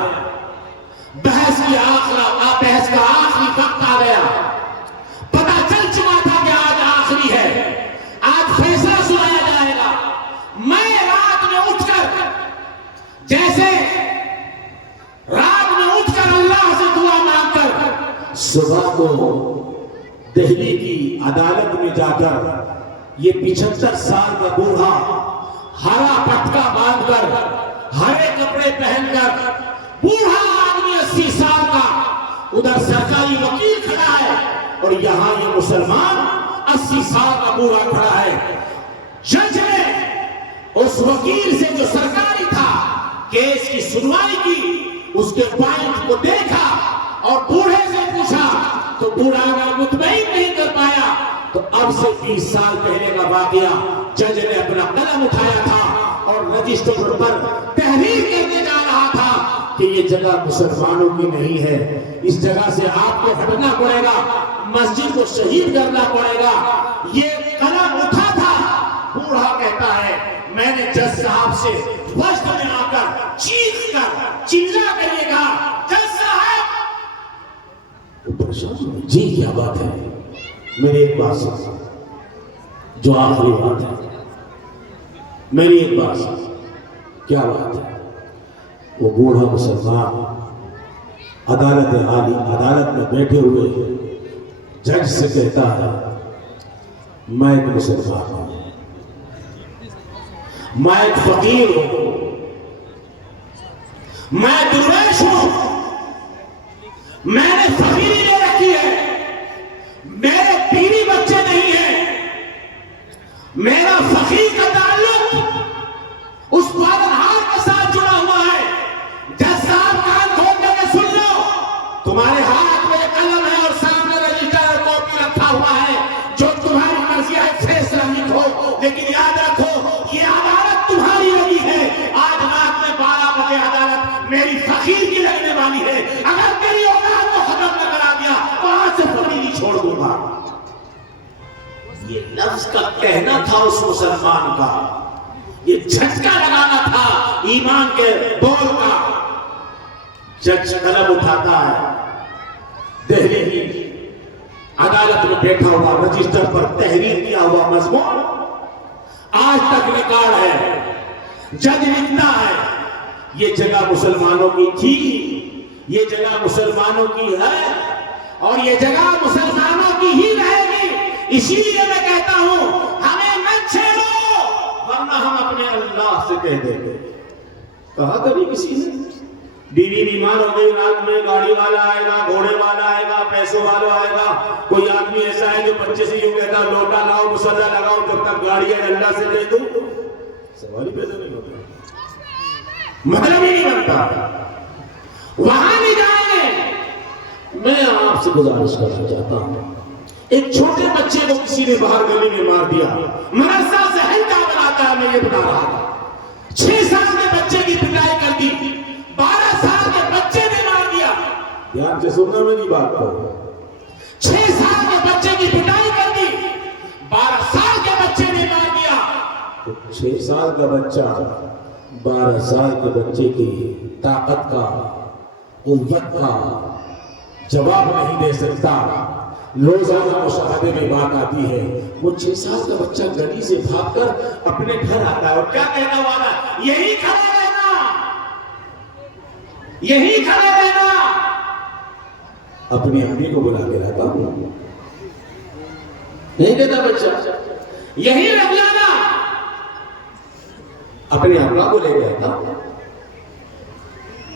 بحث کا آخری وقت آ گیا. پتہ چل چکا تھا کہ آج آخری ہے, آج فیصلہ سنایا جائے گا. میں رات میں اٹھ کر, جیسے رات میں اٹھ کر اللہ سے دعا مانگ کر صبح کو دہلی کی عدالت میں جا کر یہ 75 سال کا بوڑھا ہرا پٹکا باندھ کر, ہرے کپڑے پہن کر, بوڑھا آدمی 80 سال کا, ادھر سرکاری وکیل کھڑا ہے اور یہاں یہ مسلمان 80 سال کا بوڑھا کھڑا ہے. جج نے اس وکیل سے جو سرکاری تھا کیس کی سنوائی کی, اس کے پوائنٹ کو دیکھا اور بوڑھے سے پوچھا تو بوڑھا اگر مطمئن نہیں کر پایا تو اب سے 20 سال پہلے کا واقعہ جج نے اپنا قلم اٹھایا تھا اور رجسٹر پر تحریر کرنے جا رہا تھا کہ یہ جگہ مسلمانوں کی نہیں ہے, اس جگہ سے آپ کو ہٹنا پڑے گا, مسجد کو شہید کرنا پڑے گا. یہ قلم اٹھا تھا. بوڑھا کہتا ہے میں نے جج صاحب سے وجد میں آ کر چیخ کر چلا کر یہ کہا, جج صاحب جی کیا بات ہے, میری ایک بات سن, جو آخری بات ہے, میری ایک بات سن, کیا بات ہے. وہ بوڑھا مسلمان عدالت میں بیٹھے ہوئے جج سے کہتا ہے میں ایک مسلمان ہوں, میں ایک فقیر ہوں, میں درویش ہوں, میں نے فقیری لے رکھی ہے, میرے بیوی بچے نہیں ہیں, میرا فقیر کا تعلق اس پالنہار کے ساتھ جڑا ہوا ہے. جج صاحب کان کھول کے سن لو, تمہارے ہاتھ میں قلم ہے اور سامنے رجسٹر اور کاپی رکھا ہوا ہے, جو تمہاری مرضی ہے فیصلہ لکھو, لیکن یاد رکھو یہ عدالت تمہاری لگی ہے. آج رات میں 12 بجے عدالت میری فقیر کی لگنے والی ہے. اگر میری اولاد کو ختم نہ کرا دیا تو آج سے فقیری چھوڑ دوں گا. یہ لفظ کا کہنا تھا اس مسلمان کا, یہ جھٹکا لگانا تھا ایمان کے بول کا. جج قلم اٹھاتا ہے, دہلی کی عدالت میں بیٹھا ہوا, رجسٹر پر تحریر کیا ہوا مضمون آج تک ریکارڈ ہے. جج لکھتا ہے یہ جگہ مسلمانوں کی تھی, یہ جگہ مسلمانوں کی ہے اور یہ جگہ مسلمانوں کی ہی رہے گی. اسی لیے میں کہتا ہوں ہمیں مت چھیڑو ورنہ ہم اپنے اللہ سے کہہ دیں گے. کہا کبھی کسی نے بیوی بیمار ہو گئی, رات میں گاڑی والا آئے گا, گھوڑے والا آئے گا, پیسوں والا آئے گا. کوئی آدمی ایسا ہے جو بچے سے یوں کہتا لوٹا لاؤ مصلی لگاؤ جب تک گاڑی ہے اللہ سے کہہ دوں. سوال ہی پیدا نہیں ہوتا, مطلب ہی نہیں بنتا. وہاں نہیں جائیں گے. میں آپ سے گزارش کرنا چاہتا ہوں, ایک چھوٹے بچے کو کسی نے باہر گلی میں مار دیا, مدرسہ سے ہنڈا بناتا ہے. میں یہ بتا رہا تھا 6 سال کے بچے کی پٹائی کر دی, 12 سال کے بچے نے مار دیا. دھیان سے سننا میری بات کو. 6 سال کے بچے کی پٹائی کر دی, 12 سال کے بچے نے مار دیا. 6 سال کا بچہ 12 سال کے بچے کی طاقت کا, قوت کا جواب نہیں دے سکتا. روزانہ مشاہدے میں بات آتی ہے, وہ 6 سال کا بچہ گلی سے بھاگ کر اپنے گھر آتا ہے اور کیا کہنا والا, یہی کھڑے رہنا, یہی کھڑے رہنا. اپنی امی کو بلا کے لاتا ہوں, نہیں کہتا بچہ یہی رہ جانا. اپنے ابا کو لے کے آتا ہوں.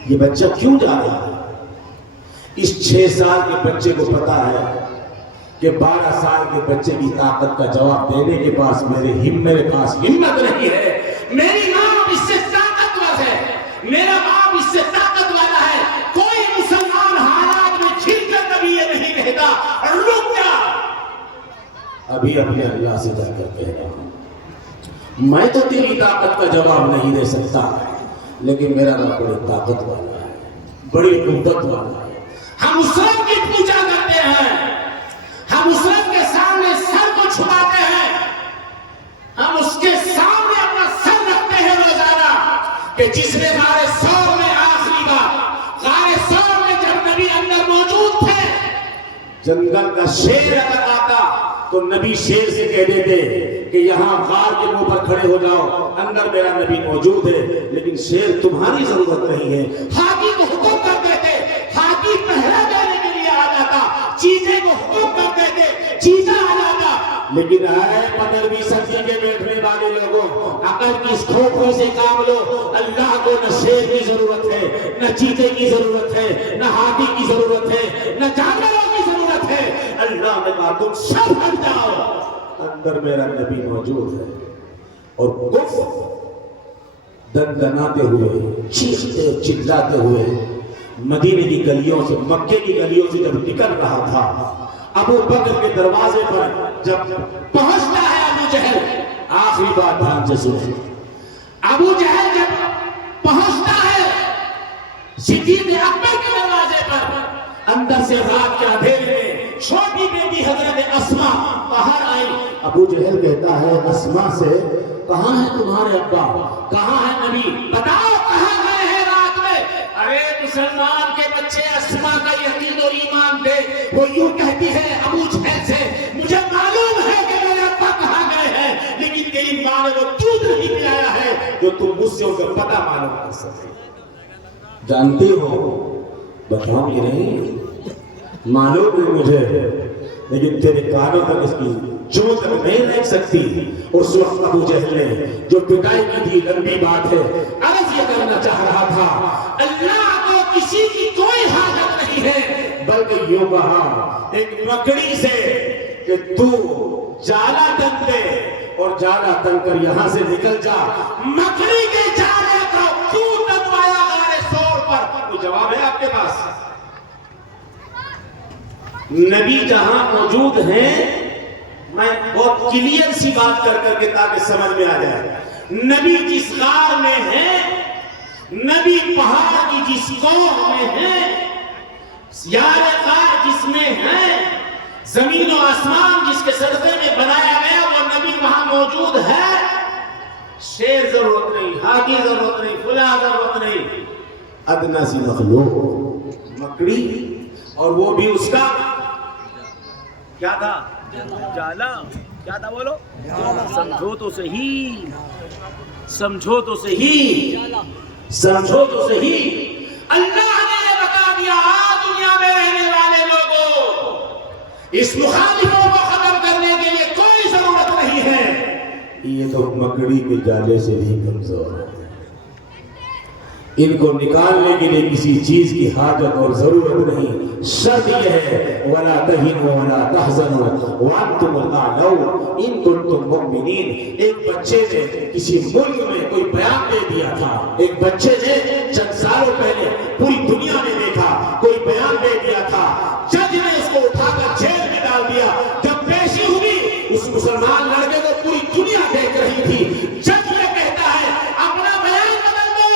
یہ بچہ کیوں جا رہا ہے؟ اس 6 سال کے بچے کو پتا ہے کہ 12 سال کے بچے کی طاقت کا جواب دینے کے پاس میرے پاس ہمت نہیں ہے. میری ماں اس سے طاقتور ہے, میرا باپ اس سے طاقت والا ہے. کوئی مسلمان حالات میں چھل کر کبھی یہ نہیں کہتا رک جا. ابھی اپنے اللہ سے جا کر کہہ رہا ہوں میں تو تیری طاقت کا جواب نہیں دے سکتا, لیکن میرا رب بڑی طاقت والا ہے, بڑی قوت والا ہے. ہم اس رب کی پوجا کرتے ہیں, ہم اس رب کے سامنے سر کو چھپاتے ہیں, ہم اس کے سامنے اپنا سر رکھتے ہیں روزانہ کہ جس نے غار ثور میں آخری بار, غار ثور میں جب نبی جنگل کا شیر اگر آتا تو نبی شیر سے کہہ دیتے کہ یہاں غار کے منہ پر کھڑے ہو جاؤ، اندر میرا نبی موجود ہے، لیکن شیر تمہاری ضرورت نہیں ہے۔ ہاتھی کو حکم کر دیتے، ہاتھی پہرا دینے کے لیے آ جاتا، چیتے کو حکم کر دیتے، چیتا آ جاتا، لیکن اے 15ویں صدی کے بیٹھنے والے لوگوں، عقل کی اس کھوپڑی سے کام لو۔ اللہ کو نہ شیر کی ضرورت ہے، نہ چیتے کی ضرورت ہے، نہ ہاتھی کی ضرورت ہے، نہ جانوروں کی ضرورت ہے۔ اللہ نے کہا تم سب ہٹ جاؤ، اندر میرا نبی موجود ہے۔ اور کفر دندناتے ہوئے، چیختے چلاتے ہوئے مدینے کی گلیوں سے، مکے کی گلیوں سے جب نکل رہا تھا، ابو بکر کے دروازے پر جب پہنچتا ہے ابو جہل، آخری بات دھیان سے سنیں، ابو جہل جب پہنچتا ہے صدیق اکبر کے دروازے پر، اندر سے رات کے اندھیرے میں چھوٹی بیٹی حضرت اسماء باہر آئی۔ ابو جہل کہتا ہے اسماء سے، کہاں ہے تمہارے ابا، کہاں ہے نبی، بتاؤ کہاں گئے ہیں رات میں؟ ارے مسلمان کے بچے اسماء کا یقین اور ایمان دے، وہ یوں کہتی ہے ابو جہل سے، مجھے معلوم ہے کہ میرے ابا کہاں گئے ہیں، لیکن تیری ماں نے وہ دودھ نہیں پلایا ہے جو تم مجھ سے ان کا پتہ معلوم کر سکے۔ جانتی ہو، بتاؤ گی نہیں، معلوم ہے مجھے، لیکن تیرے کانوں تک اس کی جو تک نہیں رہ سکتی۔ اس وقت ابو جہل نے جو پٹائی کی تھی، لمبی بات ہے، عرض یہ کرنا چاہ رہا تھا، اللہ کو کسی کی کوئی حاجت نہیں ہے، بلکہ یوں کہا ایک مکڑی سے کہ تو جالا تن دے اور جالا تن کر یہاں سے نکل جا۔ مکڑی کے جالے کا کیوں تنوایا غار سور پر؟ کوئی جواب ہے آپ کے پاس؟ نبی جہاں موجود ہیں، میں بہت کلیئر سی بات کر کے تاکہ سمجھ میں آ جائے، نبی جس غار میں ہے، نبی پہاڑ کی جس کوہ میں ہے، یار غار جس میں ہے، زمین و آسمان جس کے صدقے میں بنایا گیا، وہ نبی وہاں موجود ہے۔ شیر ضرورت نہیں، ہاتھی ضرورت نہیں، فلاں ضرورت نہیں، ادنا سی مخلوق مکڑی، اور وہ بھی اس کا کیا تھا؟ جالا۔ کیا تھا بولو؟ سمجھو تو صحیح، سمجھو تو صحیح، سمجھو تو صحیح۔ اللہ نے بتا دیا دنیا میں رہنے والے لوگوں، اس مخالفوں کو ختم کرنے کے لیے کوئی ضرورت نہیں ہے، یہ تو مکڑی کے جالے سے بھی کمزور ہے، ان کو نکالنے کے لیے کسی چیز کی حاجت اور ضرورت نہیں۔ شرط یہ ہے وَلَا تَهِنُوا وَلَا تَحْزَنُوا وَأَنْتُمُ الْأَعْلَوْنَ إِن كُنتُم مُؤْمِنِينَ۔ ایک بچے نے کسی ملک میں کوئی بیان دے دیا تھا، ایک بچے نے چند سالوں پہلے پوری دنیا میں دیکھا، کوئی بیان دے دیا تھا، جج نے اس کو اٹھا کر جیل میں ڈال دیا۔ جب پیشی ہوئی اس مسلمان لڑکے کو پوری دنیا دیکھ رہی تھی، جج یہ کہتا ہے اپنا بیان بدل دو۔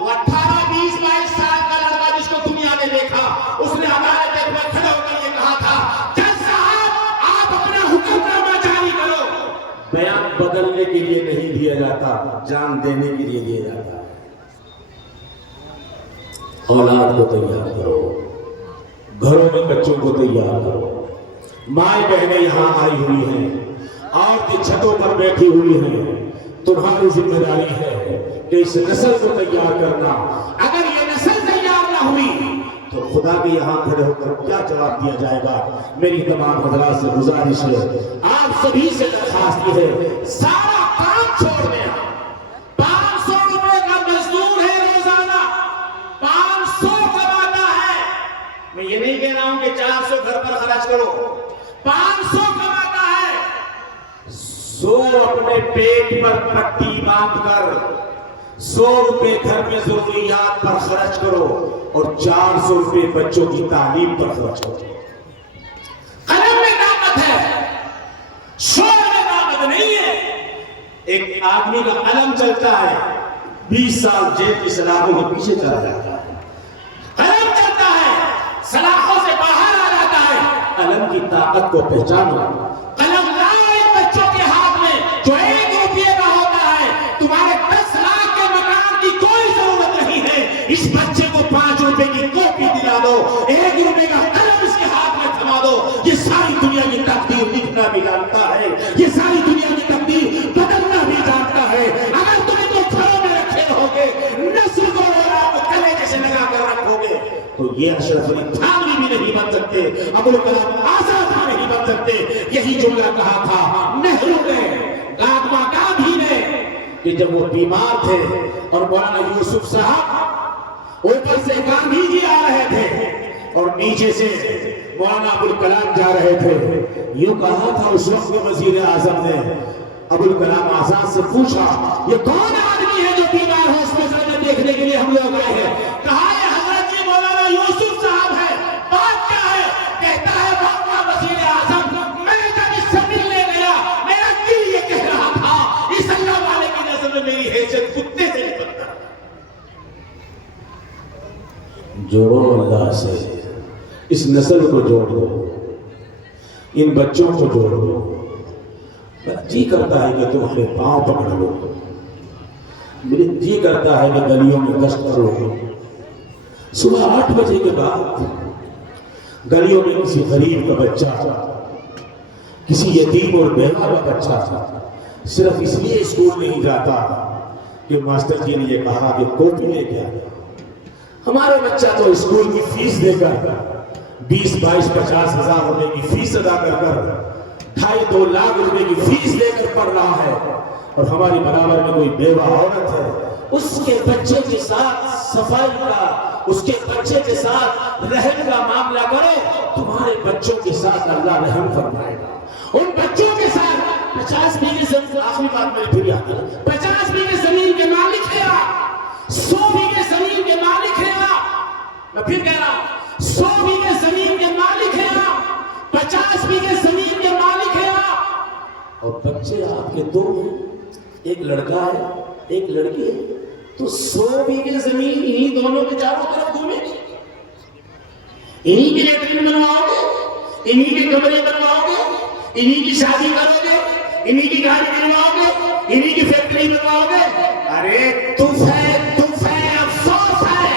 وہ 18-20-22 سال کا لڑکا جس کو دنیا نے دیکھا، اس نے عدالت میں کھڑے ہو کر یہ کہا تھا جج صاحب آپ اپنا حکم نامہ جاری کرو۔ بیان بدلنے کے لیے نہیں دیا جاتا، جان دینے کے لیے دیا جاتا ہے۔ اولاد کو تیار کرو، گھروں میں بچوں کو تیار کرو، مائیں بہنیں یہاں آئی ہوئی ہیں، عورتیں چھتوں پر بیٹھی ہوئی ہیں، تمہاری ذمہ داری ہے کہ اس نسل کو تیار کرنا۔ اگر یہ نسل تیار نہ ہوئی تو خدا کے یہاں کھڑے ہو کر کیا جواب دیا جائے گا؟ میری تمام حضرات سے گزارش ہے، آپ سبھی سے درخواست یہ ہے، سارا کام چھوڑ دیں۔ 500 روپے کا مزدور ہے روزانہ، 500 کماتا ہے، میں یہ نہیں کہہ رہا ہوں کہ 400 گھر پر خرچ کرو، 500 کماتا ہے، 100 اپنے پیٹ پر پٹی باندھ کر 100 روپے گھر میں ضروریات پر خرچ کرو اور 400 روپے بچوں کی تعلیم پر خرچ کرو۔ قلم میں طاقت ہے، شور میں طاقت نہیں ہے۔ ایک آدمی کا قلم چلتا ہے، 20 سال جیب کی سلاخوں کے پیچھے چلا جاتا ہے، قلم چلتا ہے، سلاخوں سے باہر آ جاتا ہے۔ قلم کی طاقت کو پہچانو، قلم لاؤ ان بچوں کے ہاتھ میں جو 1 روپے کا ہوتا ہے، تمہارے 10 لاکھ کے مکان کی کوئی ضرورت نہیں ہے۔ اس بچے کو 5 روپے کی کاپی دلا دو، 1 روپے کا قلم اس کے ہاتھ میں تھما دو، چننا بھی جانتا ہے، یہ ساری دنیا کی تقدیر بدلنا بھی جانتا ہے. اگر تم ان کو گھروں میں رکھے رہو گے، نسل کو کلے جیسے لگا کر رکھو گے، تو یہ اشرف علی تھانوی بھی نہیں بن سکتے، ابوالکلام آزاد بھی نہیں بن سکتے. یہی جملہ کہا تھا نہرو نے، مہاتما گاندھی نے، کہ جب وہ بیمار تھے اور مولانا یوسف صاحب اوپر سے گاندھی جی آ رہے تھے اور نیچے سے مولانا ابوالکلام جا رہے تھے. یوں کہا تھا اس وقت کے وزیر اعظم نے. ابوالکلام آزاد سے پوچھا یہ کون آدمی ہے جو بیمار ہاسپٹل میں دیکھنے کے لیے ہم لوگ آئے ہیں؟ کہا یہ حضرت جی مولانا یوسف صاحب ہے. بات کیا ہے؟ کہتا ہے مولانا وزیر اعظم میں جب اس سے ملنے گیا میرا دل یہ کہہ رہا تھا اس اللہ والے کی نظر میں میری حیثیت کتے سے نہیں بنتا. جوڑو اللہ سے، اس نسل کو جوڑ دو، ان بچوں کو جوڑ دو. جی کرتا ہے کہ تمہارے پاؤں پکڑ لو، میرے جی کرتا ہے کہ گلیوں میں گشت کرو. صبح 8 بجے کے بعد گلیوں میں کسی غریب کا بچہ، کسی یتیم اور بیوہ کا بچہ صرف اس لیے اسکول نہیں جاتا کہ ماسٹر جی نے یہ کہا کہ کاپی لے کے آیا. ہمارے بچہ تو اسکول کی فیس دے کر 20, 22, 50 ہزار روپے کی فیس ادا کر 2.5-2 لاکھ روپے کی فیس لے کر پڑھ رہا ہے، اور ہماری برابر میں کوئی بیوہ عورت ہے، اس کے بچے کے ساتھ صفائی کا، اس کے بچے کے ساتھ رحم کا معاملہ کرو، تمہارے بچوں کے ساتھ اللہ رحم فرمائے گا. ان بچوں کے ساتھ 50 بیگھے زمین، آخری بات میری پھر یاد ہے، 50 بیگھے زمین کے مالک ہے آپ، 100 بیگھے زمین کے مالک ہے آپ. میں پھر کہہ رہا ہوں 100 بیگھے زمین کے مالک ہیں آپ، 50 بیگھے زمین کے مالک ہیں آپ، اور بچے آپ کے 2 ہیں، ایک لڑکا ہے ایک لڑکی ہے، تو 100 بیگھے زمین انہی دونوں کے چاروں طرف گھومے گی. انہی کے لیٹرین بنواؤ گے، انہی کے کمرے بنواؤ گے، انہی کی شادی کرو گے، انہی کی گاڑی بنواؤ گے، انہی کی فیکٹری بنواؤ گے. ارے تف ہے افسوس ہے،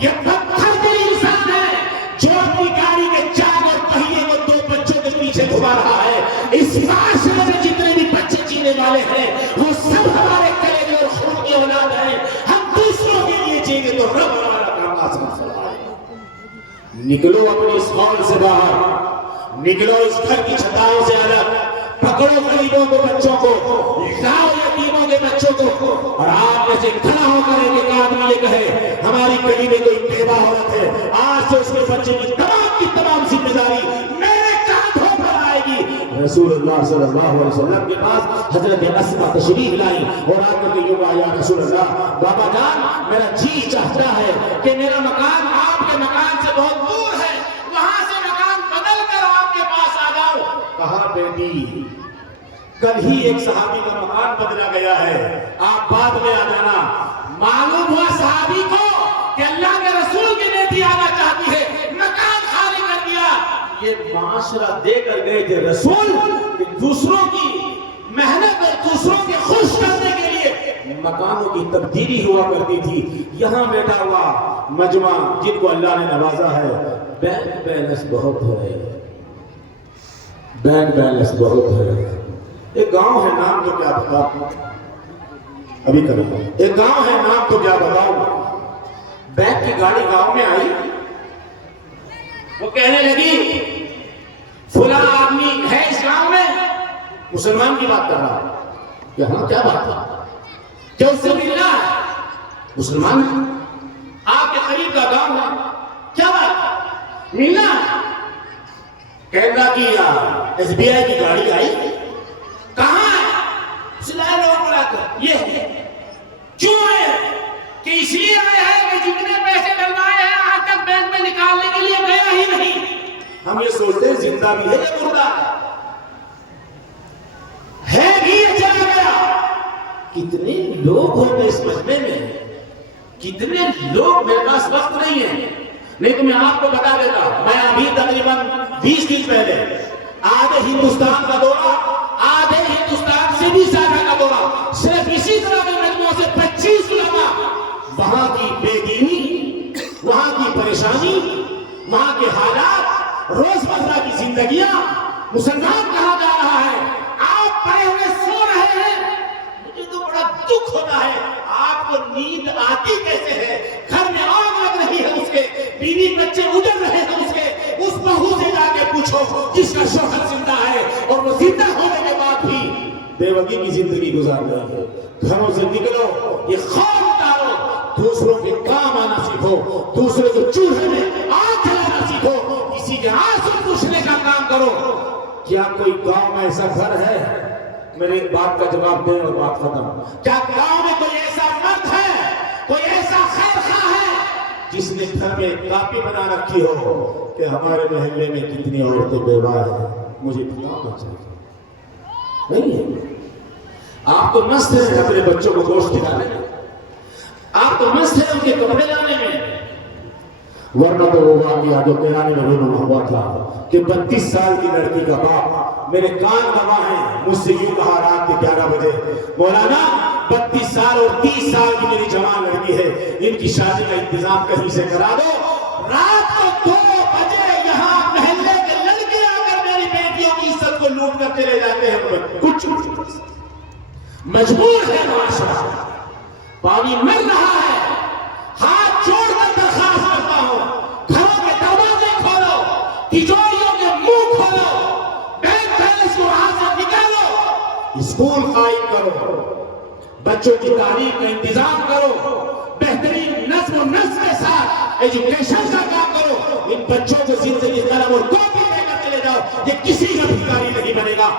یہ پتھر دل انسان ہے جو اپنی گاڑی کے 4 اور پہیے کو 2 بچوں کے پیچھے گھما رہا ہے. اس معاشرے میں جتنے بھی بچے جینے والے ہیں وہ سب ہمارے کلیجے اور خون کی اولاد ہیں. ہم دوسروں کے لیے جیئیں گے تو رب ہمارا کام آسان فرمائے گا. نکلو اپنی اس ہال سے باہر، نکلو اس گھر کی چھتاؤں سے الگ، پکڑو غریبوں کو، بچوں کو، لاؤ یتیموں کے بچوں کو، اور آپ میں سے کھڑا ہو کر ایک آدمی یہ کہے ہماری گلی میں کوئی بیوہ عورت ہے، آج سے اس کے بچے کی تمام ذمہ داری میرے کاندھوں پر آئے گی. رسول اللہ صلی اللہ علیہ وسلم کے پاس حضرت اسماء تشریف لائی اور آ کر کے یوں کہا یا رسول اللہ، بابا جان میرا جی چاہتا ہے کہ میرا مکان آپ کے مکان سے بہت دور ہے، وہاں سے مکان بدل کر آپ کے پاس آ جاؤ. کہا بیٹی کل ہی ایک صحابی کا مکان بدلا گیا ہے، آپ بعد میں آ جانا. معلوم ہوا صحابی کو کہ اللہ کے رسول کی بیٹی آنا چاہتی ہے، مکان خالی کر دیا. یہ معاشرہ دے کر گئے تھے رسول کہ دوسروں کی محنت اور دوسروں کے خوش کرنے کے لیے مکانوں کی تبدیلی ہوا کرتی تھی. یہاں بیٹھا ہوا مجمع جن کو اللہ نے نوازا ہے، بینک بیلنس بہت ہے، بینک بیلنس بہت ہے. ایک گاؤں ہے نام تو کیا بتاؤں، ابھی کروں، ایک گاؤں ہے نام تو کیا بتاؤں. بینک کی گاڑی گاؤں میں آئی، وہ کہنے لگی فلاں آدمی ہے اس گاؤں میں، مسلمان کی بات کر رہا. یہاں کیا بات ہے، کیا اس سے ملنا ہے؟ مسلمان آپ کے قریب کا گاؤں ہے، کیا بات ملنا ہے؟ کہنا کہ SBI کی گاڑی آئی، کہاں ہے؟ سلائے لوگ بلا کر یہ ہے. کیوں آئے؟ کہ اس لیے آئے ہیں کہ جتنے پیسے ڈلوائے ہیں آج تک بینک میں نکالنے کے لیے گیا ہی نہیں. ہم یہ سوچتے ہیں زندہ بھی ہے یا مردہ ہے بھی یا چلا گیا. کتنے لوگ ہوں گے اس مجمع میں، کتنے لوگ، میرے پاس وقت نہیں ہے، نہیں تو میں آپ کو بتا دیتا. میں ابھی تقریباً 20 دن پہلے آدھے ہندوستان کا دورہ، آدھے ہندوستان سے بھی زیادہ کا دورہ، صرف اسی طرح کے مجموعوں سے 25 علماء، وہاں کی بے دینی، وہاں کی پریشانی، وہاں کے حالات، روزمرہ کی زندگیاں، مسلمان کہاں جا کیسے ہے, گھر میں آگ لگ رہی ہے اس کے, بیوی بچے اجڑ رہے ہیں اس کے, اس بہو سے جا کے پوچھو جس کا شوہر زندہ ہے اور وہ زندہ ہونے کے بعد بھی بیوگی کی زندگی گزار رہی ہے. گھروں سے نکلو, یہ خوف اتارو, دوسروں کے کام آنا سیکھو, دوسرے کے چولہے میں آگ جلانا سیکھو, کسی کے آنسو پوچھنے کا کام کرو. کیا کوئی گاؤں میں ایسا گھر ہے, میرے ایک بات کا جواب دیں اور بات ختم, کیا گاؤں میں کوئی ایسا مرد ہے, کوئی ایسا خیر خواہ ہے جس نے گھر میں ایک کاپی بنا رکھی ہو کہ ہمارے محلے میں کتنی عورتیں بیوہ ہیں, مجھے بتانا چاہیے؟ نہیں ہے. آپ تو مست ہیں اپنے بچوں کو گوشت کھلانے میں, آپ تو مست ہیں ان کے کپڑے لانے میں, ورنہ تو وہ واقعہ جو کرانے میں رونما ہوا تھا کہ 32 سال کی لڑکی کا باپ, میرے کان گواہ ہیں, مجھ سے یوں کہا رات کے 11 بجے, مولانا 32 سال اور 30 سال کی میری جوان لڑکی ہے, ان کی شادی کا انتظام کہیں سے کرا دو. رات کو 2 بجے یہاں محلے کے لڑکے آ کر میری بیٹیوں کی عزت کو لوٹ کر چلے جاتے ہیں. کچھ مجبور ہے معاشرہ, پانی مر رہا ہے, ہاتھ جوڑ کر درخواست کرتا ہوں, گھروں کے دروازے کھولو, تجوریوں کے منہ کھولو, بینک بیلنس کو وہاں سے نکالو, اسکول قائم کرو, بچوں کی تعلیم کا انتظام کرو, بہترین نظم و نسق کے ساتھ ایجوکیشن کا کام کرو. ان بچوں کو زندگی قلم اور کاپی دے کر چلے جاؤ, یہ کسی کا بھکاری نہیں بنے گا.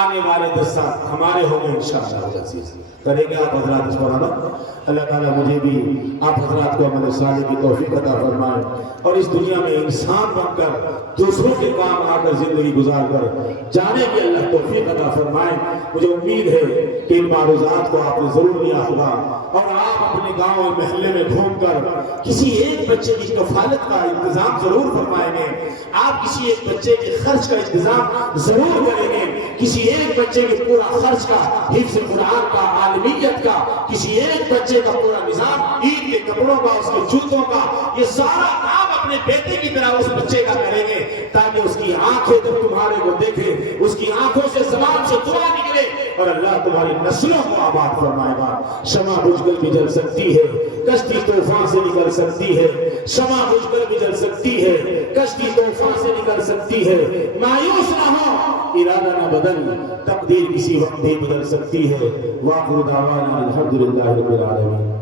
آنے والے 10 سال ہمارے ہوں گے انشاءاللہ عزیز. کریں گے آپ حضرات اس پر عمل. اللہ تعالیٰ مجھے بھی آپ حضرات کو عمل صالح کی توفیق عطا فرمائے, اور اس دنیا میں انسان بن کر دوسروں کے کام آ کر زندگی گزار کر جانے کی اللہ توفیق عطا فرمائے. مجھے امید ہے کہ ان معروضات کو آپ نے ضرور لیا ہوگا, اور آپ اپنے گاؤں اور محلے میں گھوم کر کسی ایک بچے کی کفالت کا انتظام ضرور فرمائیں گے, آپ کسی ایک بچے کے خرچ کا انتظام ضرور کریں گے, کسی ایک بچے کے پورا خرچ کا, حفظ قرآن کا, عالمیت کا, کسی ایک بچے کا پورا نظام, عید کے کپڑوں کا, اس کے جوتوں کا, یہ سارا کام اپنے بیٹے کی طرح اس بچے کا کریں گے, تاکہ اس کی آنکھیں جب تمہارے کو دیکھے, اس کی آنکھوں سے زبان سے دعا نکلے, اور اللہ تمہاری نسلوں کو آباد فرمائے گا. شمع بجھ کر بھی جل سکتی ہے, کشتی طوفان سے نکل سکتی ہے, شمع بجھ کر بھی جل سکتی ہے, کشتی طوفان سے نکل سکتی ہے. مایوس نہ ہو, ارادہ نہ بدل, تقدیر کسی وقت بھی بدل سکتی ہے. وآخر دعوانا الحمدللہ رب العالمین.